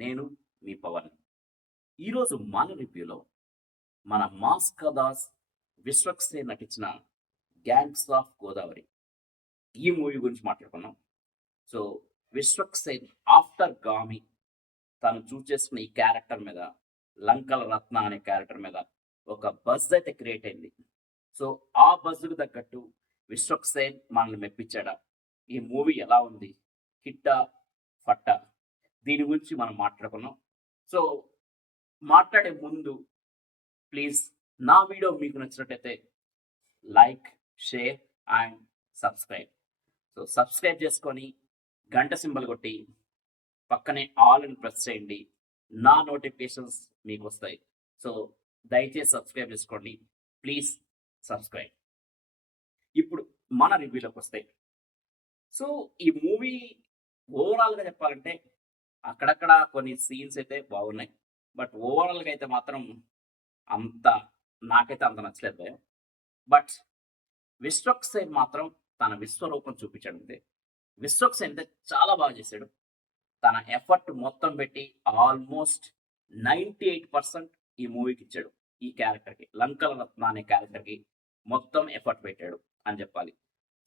నేను మీ పవన్. ఈరోజు మన రివ్యూలో మన మాస్కా దాస్, విశ్వక్సేన్ నటించిన 'గ్యాంగ్స్ ఆఫ్ గోదావరి' ఈ మూవీ గురించి మాట్లాడుకున్నాం. సో, విశ్వక్సేన్ ఆఫ్టర్ 'గామి' తను చూజ్ చేసుకున్న ఈ క్యారెక్టర్ మీద 'లంకల రత్న' అనే క్యారెక్టర్ మీద ఒక బజ్ అయితే క్రియేట్ అయింది. సో, ఆ బజ్‌కి తగ్గట్టు విశ్వక్సేన్ మనల్ని మెప్పించాడా? ఈ మూవీ ఎలా ఉంది? హిట్టా? ఫట్టా? దీని గురించి మనం మాట్లాడుకున్నాం. సో, మాట్లాడే ముందు ప్లీజ్ నా వీడియో మీకు నచ్చినట్టయితే like, share and subscribe. So, subscribe చేసుకొని గంట సింబల్ కొట్టి పక్కనే ఆల్ అని ప్రెస్ చేయండి. నా నోటిఫికేషన్స్ మీకొస్తాయి. సో, దయచేసి సబ్స్క్రైబ్ చేసుకోండి. Please subscribe. ఇప్పుడు మన రివ్యూలోకొస్తే, సో, ఈ మూవీ ఓవరాల్‌గా చెప్పాలంటే అక్కడక్కడ కొన్ని సీన్స్ అయితే బాగున్నాయి. బట్ ఓవరాల్‌గా అయితే మాత్రం అంత నాకైతే అంత నచ్చలేదు భయ్యా. బట్ విశ్వక్సేన్ మాత్రం తన విశ్వరూపం చూపించాడంతే. విశ్వక్సేన్ అయితే చాలా బాగా చేశాడు. తన ఎఫర్ట్ మొత్తం పెట్టి ఆల్మోస్ట్ 98% ఈ మూవీకి ఇచ్చాడు. ఈ క్యారెక్టర్‌కి 'లంకల రత్న' అనే క్యారెక్టర్‌కి మొత్తం ఎఫర్ట్ పెట్టాడు అని చెప్పాలి.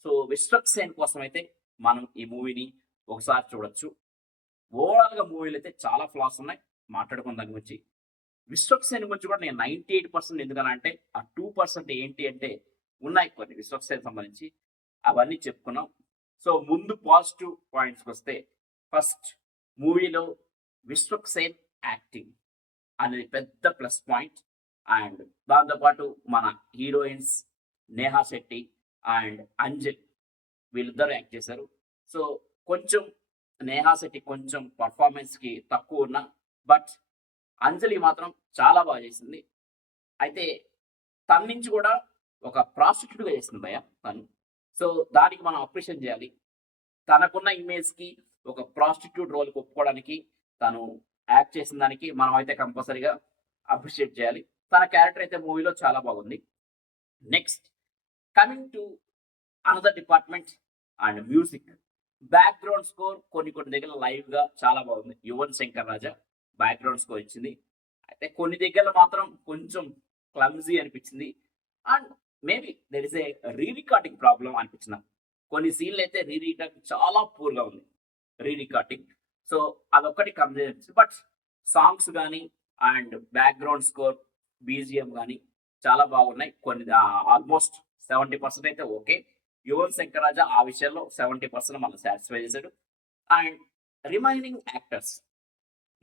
సో, విశ్వక్సేన్ కోసం అయితే మనం ఈ మూవీని ఒకసారి చూడొచ్చు. ఓవరాల్‌గా మూవీలో అయితే చాలా ఫ్లాస్ ఉన్నాయి. మాట్లాడుకుందాం దాని గురించి. విశ్వక్సేన్ గురించి కూడా నేను 98% ఎందుకనంటే, ఆ 2% ఏంటి అంటే ఉన్నాయి కొన్ని విశ్వక్సేన్ సంబంధించి. అవన్నీ చెప్పుకున్నాం. సో, ముందు పాజిటివ్ పాయింట్స్‌కొస్తే, ఫస్ట్ మూవీలో విశ్వక్సేన్ యాక్టింగ్ అనేది పెద్ద ప్లస్ పాయింట్. అండ్ దాంతో పాటు మన హీరోయిన్స్ నేహా శెట్టి అండ్ అంజలి వీళ్ళిద్దరూ యాక్ట్ చేశారు. సో, కొంచెం నేహా శెట్టి కొంచెం పర్ఫార్మెన్స్‌కి తక్కువ ఉన్నా, బట్ అంజలి మాత్రం చాలా బాగా చేసింది. అయితే తన నుంచి కూడా ఒక ప్రాస్టిట్యూట్‌గా చేసింది భయ్యా తను. సో, దానికి మనం అప్రిషియేట్ చేయాలి. తనకున్న ఇమేజ్‌కి ఒక ప్రాస్టిట్యూట్ రోల్‌కి ఒప్పుకోవడానికి తను యాక్ట్ చేసిన దానికి మనం అయితే కంపల్సరీగా అప్రిషియేట్ చేయాలి. తన క్యారెక్టర్ అయితే మూవీలో చాలా బాగుంది. Next coming to another department and music. Background score కొన్ని దగ్గర లైవ్‌గా చాలా బాగుంది. యువన్ శంకర్ రాజా బ్యాక్‌గ్రౌండ్ స్కోర్ ఇచ్చింది. అయితే కొన్ని దగ్గర మాత్రం కొంచెం క్లమ్జీ అనిపించింది. And maybe there is a recording problem అనిపించింది నాకు. కొన్ని సీన్‌లు అయితే రికార్డింగ్ చాలా పూర్‌గా ఉంది. రికార్డింగ్. సో, అదొక్కటి కంప్లెయింట్ అనిపించింది. బట్ సాంగ్స్ గాని అండ్ బ్యాక్‌గ్రౌండ్ స్కోర్, బీజీఎం గాని చాలా బాగున్నాయి. కొన్ని ఆల్మోస్ట్ 70% అయితే ఓకే. యువన్ శంకర్ రాజా ఆ విషయంలో 70% మనల్ని సాటిస్ఫై చేశాడు. అండ్ రిమైనింగ్ యాక్టర్స్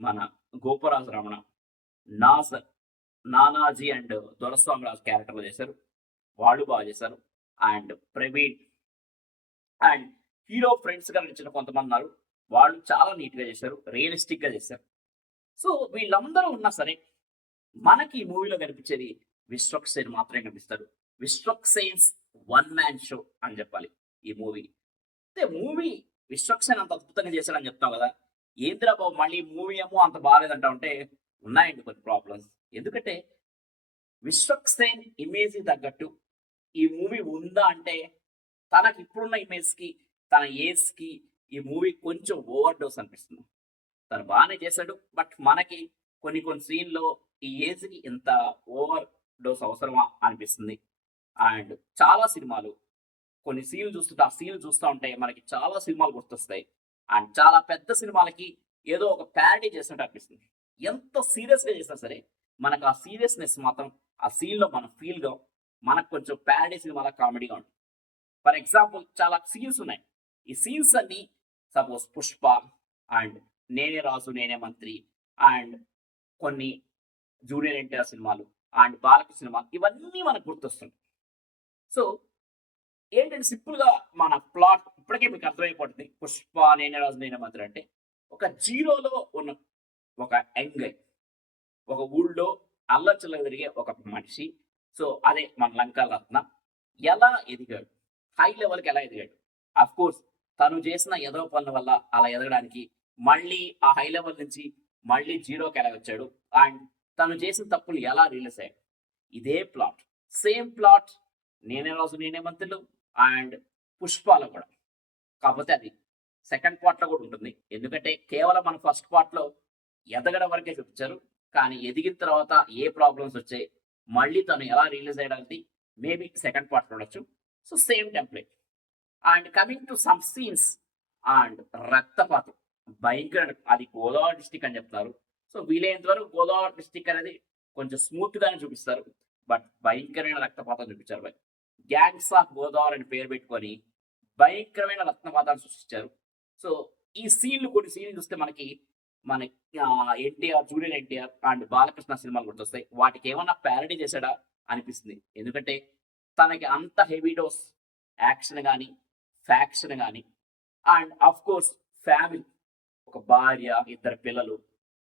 మన గోపరాజు రమణ, నాజర్, నానాజీ అండ్ దొరస్వామి రాజు క్యారెక్టర్‌లో చేశారు. వాళ్ళు బాగా చేశారు. అండ్ ప్రవీణ్ అండ్ హీరో ఫ్రెండ్స్‌గా నటించిన కొంతమందున్నారు. వాళ్ళు చాలా నీట్‌గా చేశారు. రియలిస్టిక్‌గా చేశారు. సో, వీళ్ళందరూ ఉన్నా సరే మనకి ఈ మూవీలో కనిపించేది విశ్వక్సేన్ మాత్రమే కనిపిస్తాడు. విశ్వక్సేన్స్ వన్ మ్యాన్ షో అని చెప్పాలి ఈ మూవీ. అయితే మూవీ విశ్వక్సేన్ అంత అద్భుతంగా చేశాడని చెప్తాం కదా! ఏందిరా బాబు మళ్ళీ మూవీ ఏమో అంత బాలేదంటావు అంటే, ఉన్నాయండి కొన్ని ప్రాబ్లమ్స్. ఎందుకంటే విశ్వక్సేన్ ఇమేజ్‌కి తగ్గట్టు ఈ మూవీ ఉందా అంటే, తనకి ఇప్పుడున్న ఇమేజ్‌కి, తన ఏజ్‌కి ఈ మూవీ కొంచెం ఓవర్ డోస్ అనిపిస్తుంది. తను బానే చేశాడు. బట్ మనకి కొన్ని సీన్‌లో ఈ ఏజ్‌కి ఇంత ఓవర్ డోస్ అవసరమా అనిపిస్తుంది. అండ్ చాలా సినిమాలు కొన్ని సీన్‌లు చూస్తుంటే, ఆ సీన్‌లు చూస్తా ఉంటే మనకి చాలా సినిమాలు గుర్తొస్తాయి. అండ్ చాలా పెద్ద సినిమాలకి ఏదో ఒక ప్యారడీ చేసినట్టు అనిపిస్తుంది. ఎంత సీరియస్‌గా చేసినా సరే, మనకు ఆ సీరియస్‌నెస్ మాత్రం ఆ సీన్‌లో మనం ఫీల్‌గా మనకు కొంచెం ప్యారడీ సినిమాలా కామెడీగా ఉంటుంది. ఫర్ ఎగ్జాంపుల్ చాలా సీన్స్ ఉన్నాయి. ఈ సీన్స్ అన్నీ సపోజ్ 'పుష్ప' అండ్ 'నేనే రాజు నేనే మంత్రి' అండ్ కొన్ని జూనియర్ ఎన్టీఆర్ సినిమాలు అండ్ 'బాలకృష్ణ' సినిమా ఇవన్నీ మనకు గుర్తొస్తున్నాయి. సో, ఏంటంటే సింపుల్‌గా మన ప్లాట్ ఇప్పటికే మీకు అర్థమైపోతుంది. 'పుష్ప', 'నేనే రాజు నేనే మంత్రి' అంటే ఒక జీరోలో ఉన్న ఒక యంగ్ గై. ఒక ఊళ్ళో అల్లచిల్లరగా తిరిగే ఒక మనిషి. సో, అదే మన 'లంకా రత్న' ఎలా ఎదిగాడు? హై లెవెల్‌కి ఎలా ఎదిగాడు? అఫ్‌కోర్స్ తను చేసిన ఎదవ పనుల వల్ల అలా ఎదగడానికి మళ్ళీ ఆ హై లెవెల్ నుంచి మళ్ళీ జీరోకి ఎలా వచ్చాడు? అండ్ తను చేసిన తప్పులు ఎలా రియలైజ్ అయ్యాడు? ఇదే ప్లాట్. సేమ్ ప్లాట్ 'నేనే రాజు నేనే మంత్రి'లో అండ్ 'పుష్ప'లో కూడా. కాకపోతే అది సెకండ్ పార్ట్‌లో కూడా ఉంటుంది. ఎందుకంటే కేవలం మన ఫస్ట్ పార్ట్‌లో ఎదగడం వరకే చూపించారు. కానీ ఎదిగిన తర్వాత ఏ ప్రాబ్లమ్స్ వచ్చాయి, మళ్ళీ తను ఎలా రియలైజ్ అయ్యడానికి మేబీ సెకండ్ పార్ట్ ఉండొచ్చు. So same template. And coming to some scenes and రక్తపాతం భయంకర, అది గోదావరి డిస్టిక్ అని చెప్తారు. సో వీలైనంత వరకు గోదావరి డిస్టిక్ అనేది కొంచెం స్మూత్ గానే చూపిస్తారు, బట్ భయంకరమైన రక్తపాతం చూపించారు. గ్యాంగ్స్ ఆఫ్ గోదావరి అని పేరు పెట్టుకొని భయంకరమైన రక్తపాతాన్ని సృష్టించారు. సో ఈ సీన్లు, కొన్ని సీన్లు చూస్తే మన ఎన్టీఆర్, జూనియర్ ఎన్టీఆర్ అండ్ బాలకృష్ణ సినిమాలు గుర్తొస్తాయి. వాటికి ఏమన్నా ప్యారడీ చేశాడా అనిపిస్తుంది. ఎందుకంటే తనకి అంత హెవీ డోస్ యాక్షన్ కానీ, ఫ్యాక్షన్ కానీ, అండ్ అఫ్ కోర్స్ ఫ్యామిలీ, ఒక భార్య, ఇద్దరు పిల్లలు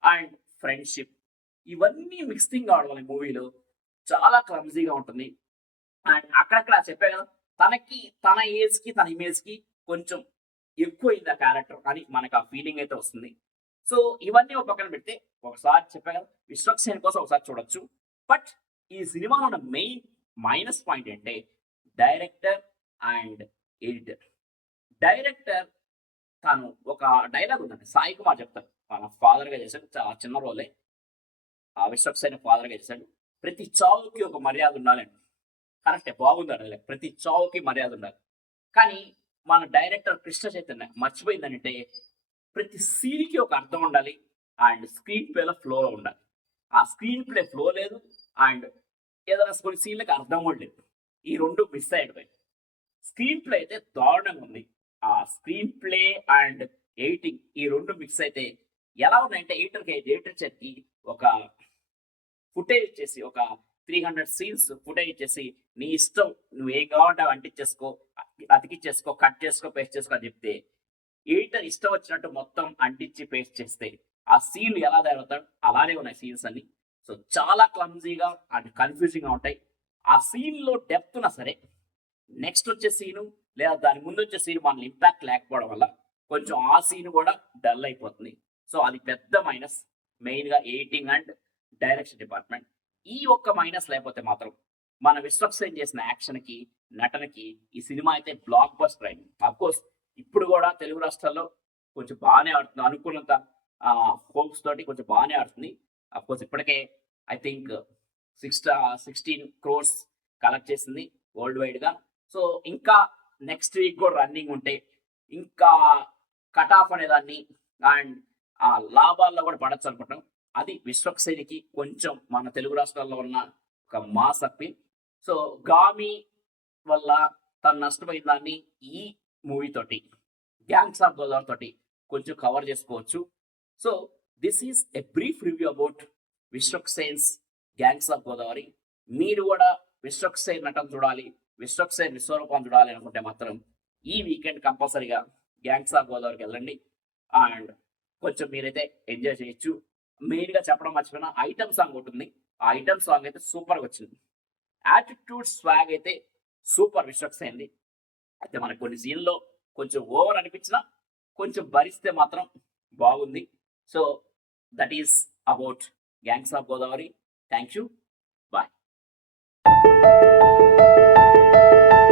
అండ్ ఫ్రెండ్షిప్, ఇవన్నీ మిక్సింగ్ అవడం వల్ల మూవీలో చాలా క్లమ్జీగా ఉంటుంది. అండ్ అక్కడక్కడ చెప్పే కదా, తన ఏజ్ కి తన ఇమేజ్ కి కొంచెం ఎక్కువైంది ఆ క్యారెక్టర్ అని మనకు ఆ ఫీలింగ్ అయితే వస్తుంది. సో ఇవన్నీ ఒక పక్కన పెడితే, ఒకసారి చెప్పా కదా, విశ్వక్సేన్ కోసం ఒకసారి చూడొచ్చు. బట్ ఈ సినిమాలో ఉన్న మెయిన్ మైనస్ పాయింట్ ఏంటంటే డైరెక్టర్ అండ్ ఎడిటర్. డైరెక్టర్ తను ఒక డైలాగ్ ఉందండి, సాయి కుమార్ చెప్తారు, వాళ్ళ ఫాదర్ గా చేశాడు, చాలా చిన్న రోలే, ఆ విశ్వక్సేన్ ఫాదర్ గా చేశాడు. ప్రతి చావుకి ఒక మర్యాద ఉండాలండి. కరెక్టే, బాగుంది. ప్రతి చావుకి మర్యాద ఉండాలి. కానీ మన డైరెక్టర్ కృష్ణ చైతన్య మర్చిపోయిందంటే ప్రతి సీన్కి ఒక అర్థం ఉండాలి అండ్ స్క్రీన్ ప్లేలో ఫ్లోలో ఉండాలి. ఆ స్క్రీన్ ప్లే ఫ్లో లేదు అండ్ ఏదైనా కొన్ని సీన్లకు అర్థం కూడా లేదు. ఈ రెండు మిస్ అయిపోయాయి. స్క్రీన్ ప్లే అయితే దారుణంగా ఉంది. ఆ స్క్రీన్ ప్లే అండ్ ఎడిటింగ్ ఈ రెండు మిక్స్ అయితే ఎలా ఉన్నాయంటే, ఎడిటర్ చేతికి ఒక ఫుటేజ్ ఇచ్చేసి, ఒక 300 సీన్స్ ఫుటేజ్ ఇచ్చేసి, నీ ఇష్టం, నువ్వు ఏం కావాలంటే అవి అంటించేసుకో, అతికిచ్చేసుకో, కట్ చేసుకో, పేస్ట్ చేసుకో అని చెప్తే, ఎడిటర్ ఇష్టం వచ్చినట్టు మొత్తం అంటించి పేస్ట్ చేస్తే ఆ సీన్లు ఎలా తయారవుతాడు అలానే ఉన్నాయి సీన్స్ అన్ని. సో చాలా క్లమ్జీగా అండ్ కన్ఫ్యూజింగ్ గా ఉంటాయి. ఆ సీన్ లో డెప్త్ ఉన్నా సరే, నెక్స్ట్ వచ్చే సీను లేదా దాని ముందు వచ్చే సీన్ మన ఇంపాక్ట్ లేకపోవడం వల్ల కొంచెం ఆ సీన్ కూడా డల్ అయిపోతుంది. సో అది పెద్ద మైనస్, మెయిన్ గా ఎడిటింగ్ అండ్ డైరెక్షన్ డిపార్ట్మెంట్. ఈ ఒక్క మైనస్ లేకపోతే మాత్రం మన విశ్వక్సేన్ చేసిన యాక్షన్ కి, నటనకి ఈ సినిమా అయితే బ్లాక్ బస్టర్ అయింది. అఫ్కోర్స్ ఇప్పుడు కూడా తెలుగు రాష్ట్రాల్లో కొంచెం బాగానే ఆడుతుంది, అనుకున్నంత హోప్స్ తోటి కొంచెం బాగానే ఆడుతుంది. అఫ్కోర్స్ ఇప్పటికే ఐ థింక్ 16 crores కలెక్ట్ చేసింది వరల్డ్ వైడ్ గా. సో ఇంకా నెక్స్ట్ వీక్ కూడా రన్నింగ్ ఉంటే ఇంకా కట్ ఆఫ్ అనేదాన్ని అండ్ ఆ లాభాల్లో కూడా పడచ్చు అనుకుంటాం. అది విశ్వక్సేనికి కొంచెం మన తెలుగు రాష్ట్రాల్లో ఉన్న ఒక మాస్ అప్పీల్. సో గామి వల్ల తను నష్టపోయిన దాన్ని ఈ మూవీ తోటి, గ్యాంగ్స్ ఆఫ్ గోదావరి తోటి కొంచెం కవర్ చేసుకోవచ్చు. So this is a brief review about Vishwaksen's gangs of Godavari. మీరు కూడా విశ్వక్సేన్ నటన చూడాలి, విశ్వక్సేన్ విశ్వరూపం చూడాలి అనుకుంటే మాత్రం ఈ వీకెండ్ కంపల్సరీగా గ్యాంగ్స్ ఆఫ్ గోదావరికి వెళ్ళండి అండ్ కొంచెం మీరైతే ఎంజాయ్ చేయొచ్చు. మెయిన్ గా చెప్పడం మర్చిపోయిన ఐటమ్ సాంగ్ ఉంటుంది. ఆ ఐటమ్ సాంగ్ అయితే సూపర్ గా వచ్చింది. యాటిట్యూడ్ స్వాగ్ అయితే సూపర్ విశ్వక్సేన్ది. అయితే మనకు కొన్ని సీన్లో కొంచెం ఓవర్ అనిపించినా కొంచెం భరిస్తే మాత్రం బాగుంది. So that is about gangs of Godavari. Thank you, bye.